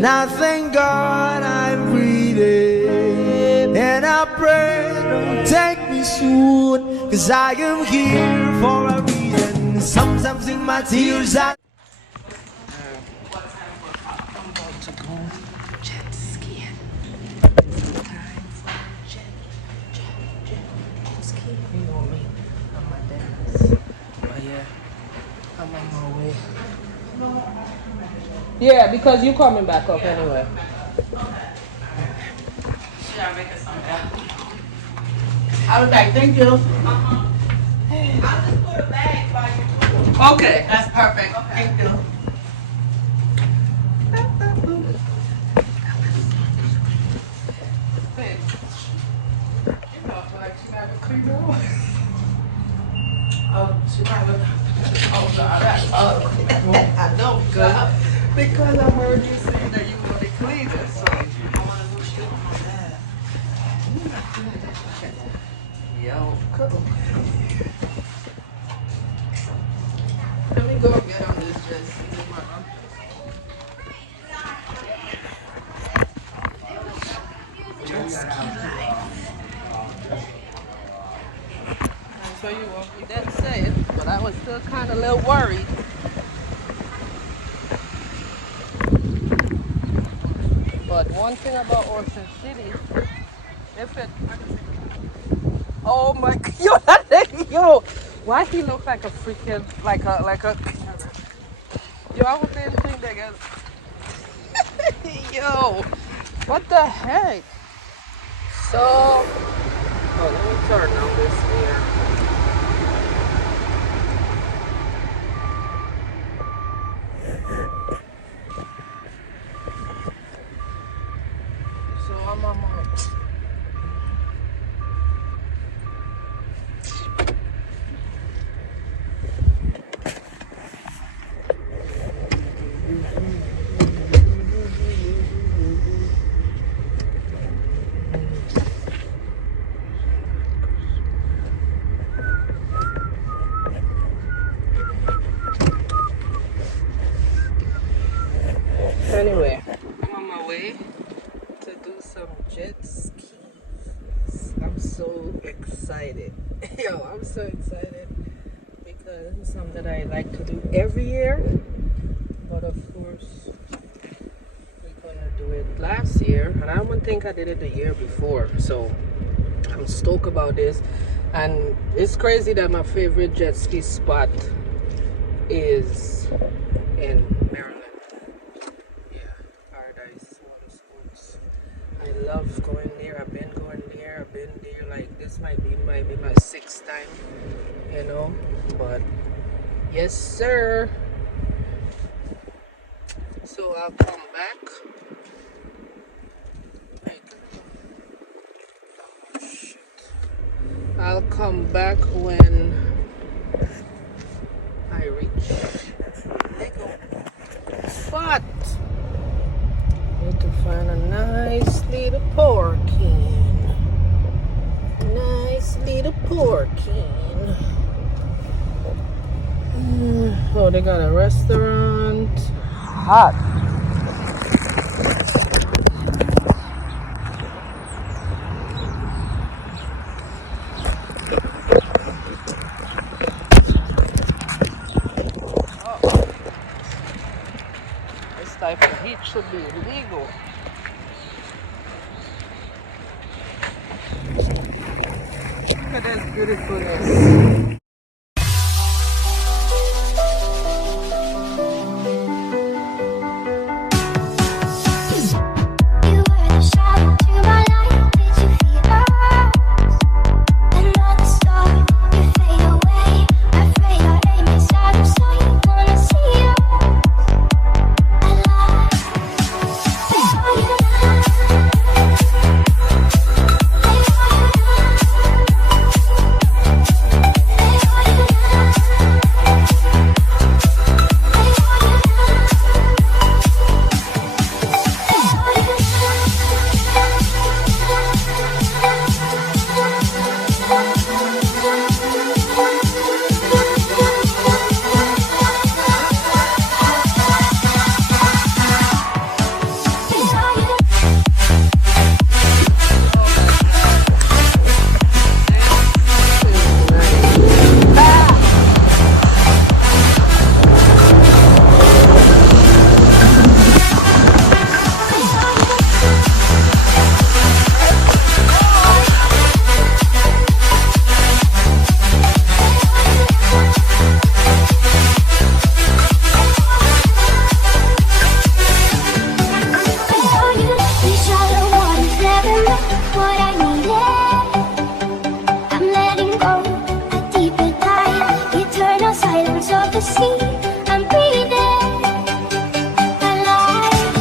And I thank God I'm breathing, and I pray don't take me soon, 'cause I am here for a reason. Sometimes in my tears I Yeah, because you coming back up anyway. I'll be back. Thank you. I'll just put a bag by you. Okay, that's perfect. Okay. Thank you. Oh, she might look. Oh, God, that's ugly. I know, because I heard you say that you want to clean it, so I want to know she on my bed. Yo, cool. Let me go get on this dress. So you what we did say it, but I was still kind of a little worried. But one thing about Ocean City, if it, oh my, yo, why he look like a freaking, like a, yo, I would didn't think that guy, yo, what the heck? So, oh, let me turn on this here. So I'm on my anyway, I'm on my way to do some jet skis. I'm so excited. Yo, I'm so excited because it's something that I like to do every year. But of course, we're gonna do it last year, and I don't think I did it the year before. So I'm stoked about this. And it's crazy that my favorite jet ski spot is in Maryland. I love going there. I've been going there. I've been there. Like, this might be my 6th time, you know. But yes, sir. So I'll come back. Oh, shit. I'll come back when I reach Lego. But need to find a nice little parking. Nice little parking. Oh, they got a restaurant. Hot. Oh. This type of heat should be illegal. Look at this beautifulness. the sea. I'm breathing alive.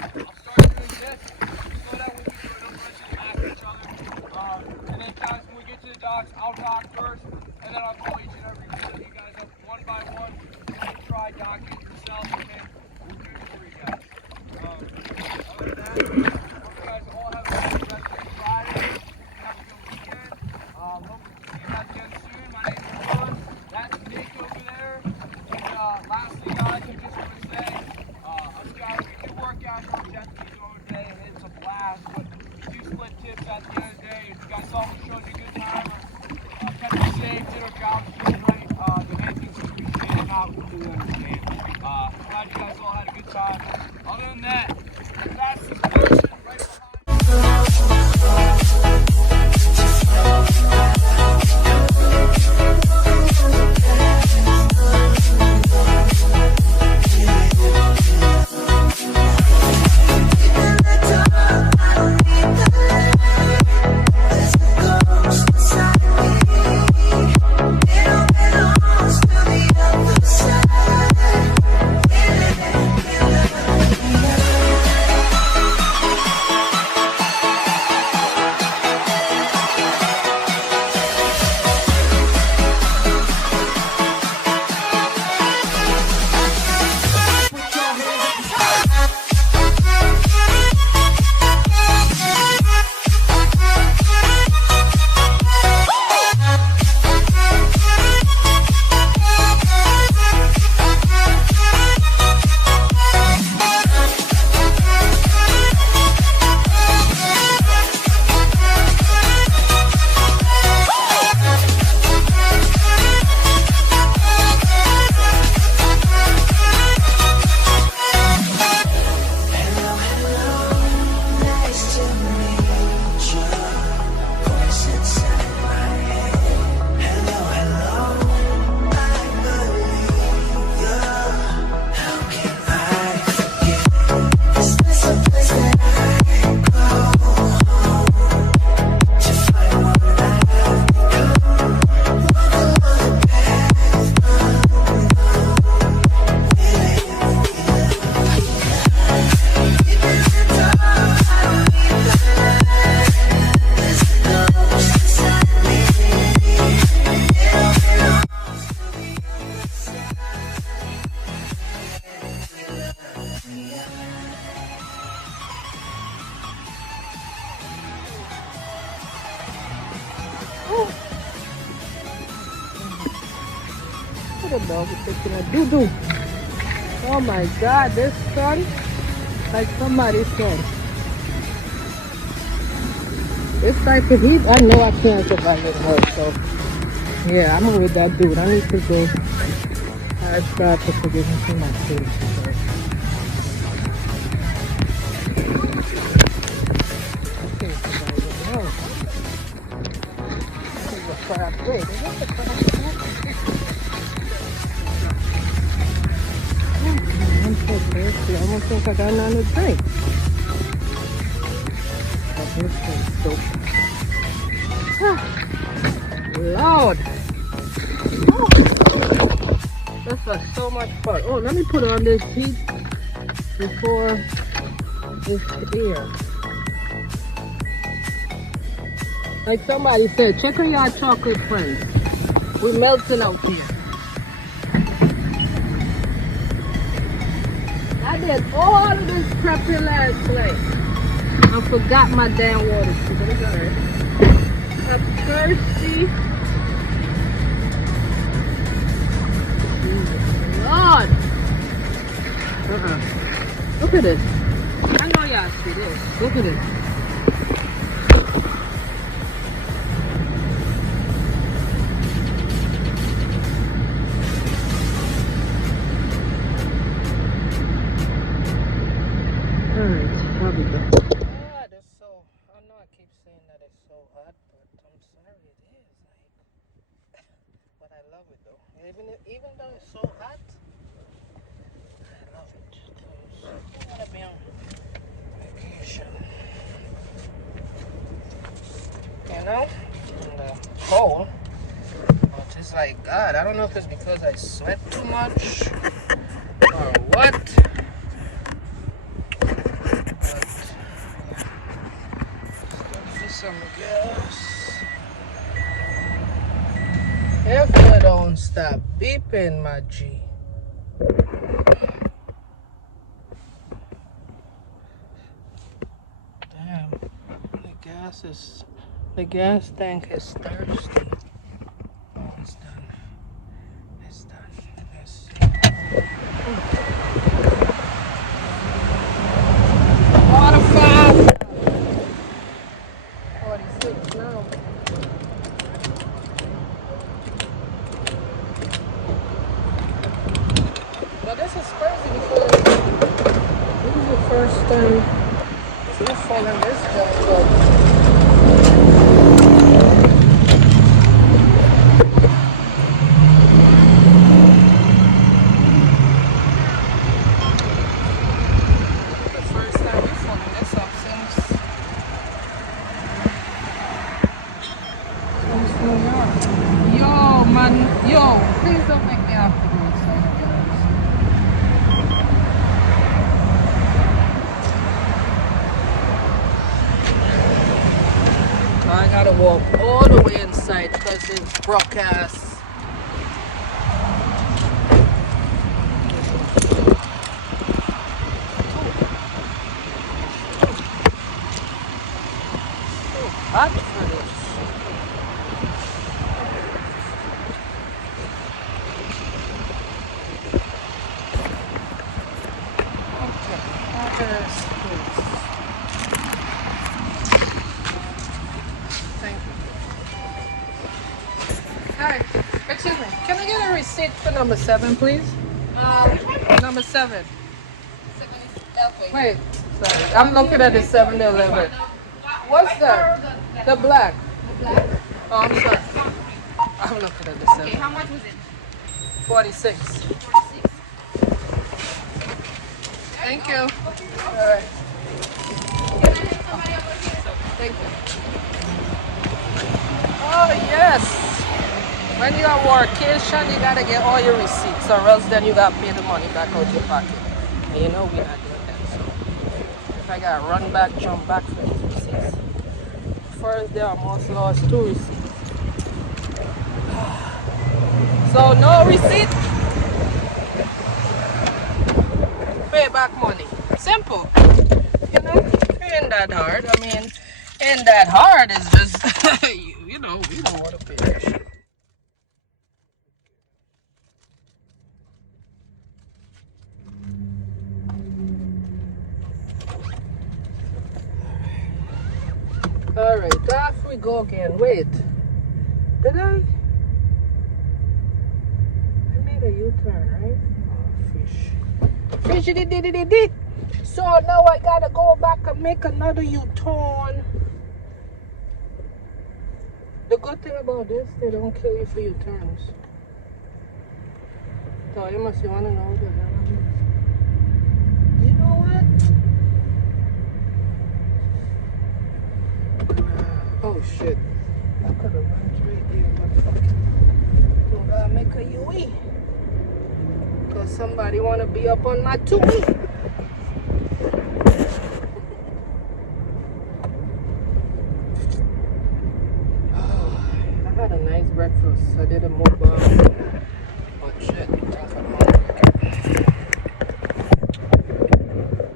I'll start doing this. Slow down with me so I don't run to the back of each other. And then guys, when we get to the docks, I'll dock first, and then I'll call each and every one of you guys up one by one. We'll try docking yourselves, okay? We'll do it for you guys. Other than that, hope you guys all have a good rest of your Friday. Have a good weekend. Hope to see you guys again soon. My name is Ron. That's Nick over there. And lastly, guys, I just want to say, us guys, we do work out here on jet skis all day, and it's a blast. But we do split tips at the end of the day. If you guys saw me showing you a good time, or kept you safe, did our jobs just right, then anything's appreciated. Now we do understand. Glad you guys all had a good time. Other than that, that's the station right behind. What a dog is taking a doo-doo. Oh my God, this sun, like somebody's son. This type of heat, I know I can't survive with her, so yeah, I'm with that dude. I need to go ask God to forgive me for my sins. So. I can't survive with her. This is a crap day. Is this a crap day? I'm so thirsty. I almost think I got another drink. This thing's so... Lord! Oh. This was so much fun. Oh, let me put on this heat before it's here. Like somebody said, check on your chocolate friends. We're melting out here. I did all of this prepping last night. I forgot my damn water too, but it's alright. I'm thirsty. Lord! Look at this. I know y'all see this. Look at this. Alright, how we go? God, it's so, I know I keep saying that it's so hot, but I'm sorry it is. Like, but I love it though. Even though it's so hot, I love it. I want to be on vacation. You know? In the cold. But it's like, God, I don't know if it's because I sweat too much or what. some gas. If you don't stop beeping, my G. Damn, the gas tank is thirsty. Oh, it's done. It's done. Let's see. Water 46 now. But this is crazy because this is the first time we're following this guy. Yo, man, yo, please don't make me have to go inside again. I gotta walk all the way inside because it's broadcast. So hot for this. Thank you. Hi, excuse me. Can I get a receipt for number 7, please? Which one? Number 7. 7 is okay. Wait, sorry. I'm looking at the 7-Eleven. What's that? The black. The black? Oh, I'm sorry. I'm looking at the 7. Okay, how much was it? 46. 46. Thank you. All right. Can I have somebody over here? Thank you. Oh, yes. When you're on vacation, you gotta get all your receipts, or else then you gotta pay the money back out your pocket. And you know we're not doing that, so if I gotta run back, jump back for these receipts. First day, I almost lost 2 receipts. So no receipt, pay back money. Simple. You know, it ain't that hard. I mean, ain't that hard. It's just, you know, we don't want to pay that shit. Alright, off we go again. Wait, did I made a U-turn, right? Oh, fish. Fish, did. So now I gotta go back and make another U-turn. The good thing about this, they don't kill you for U-turns. So you must wanna know the hell I'm doing. You know what? Oh shit. I could have run right there, but fucking don't gotta make a UE. Cause somebody wanna be up on my tui. I had a nice breakfast. I did a mukbang. But shit,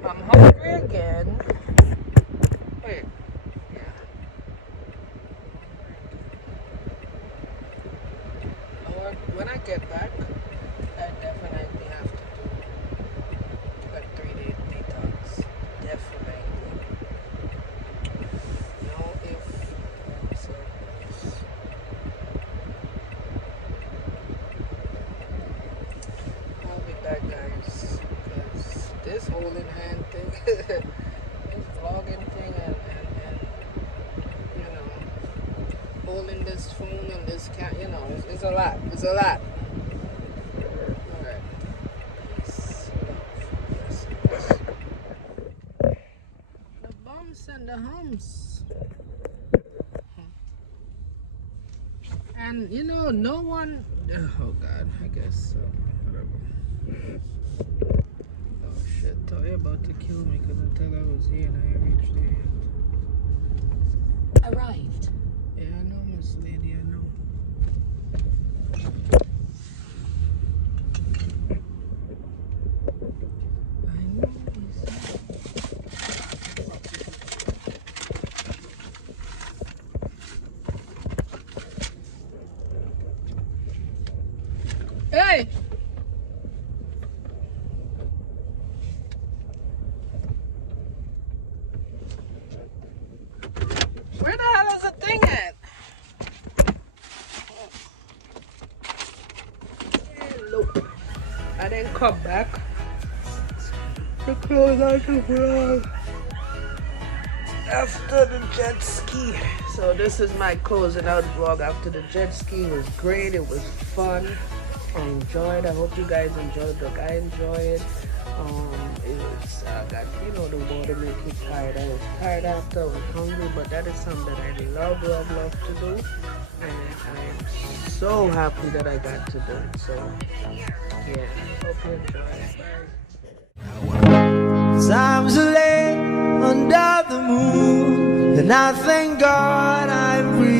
I'm hungry again. Wait. Lord, when I get back, I definitely have to do like 3-day detox. Definitely. No if so. I'll be back, guys, because this holding hand thing, this vlogging thing, and you know, holding this phone and this cat, you know, it's a lot. It's a lot. Alright. Peace. The bumps and the humps. And you know, no one. Oh God, I guess so. Whatever. Oh shit, Toy about to kill me because until I was here and I reached there. Hey! Where the hell is the thing at? Nope. I didn't come back. The clothes I took off after the jet ski. So this is my closing out vlog after the jet ski. It was great. It was fun. I enjoyed. I hope you guys enjoyed. Look, I enjoyed. It was got the water make you tired. I was tired after. I was hungry, but that is something that I love to do, and I am so happy that I got to do it. So yeah, hope you enjoy it. Times late under the moon, and I thank God I'm breathing.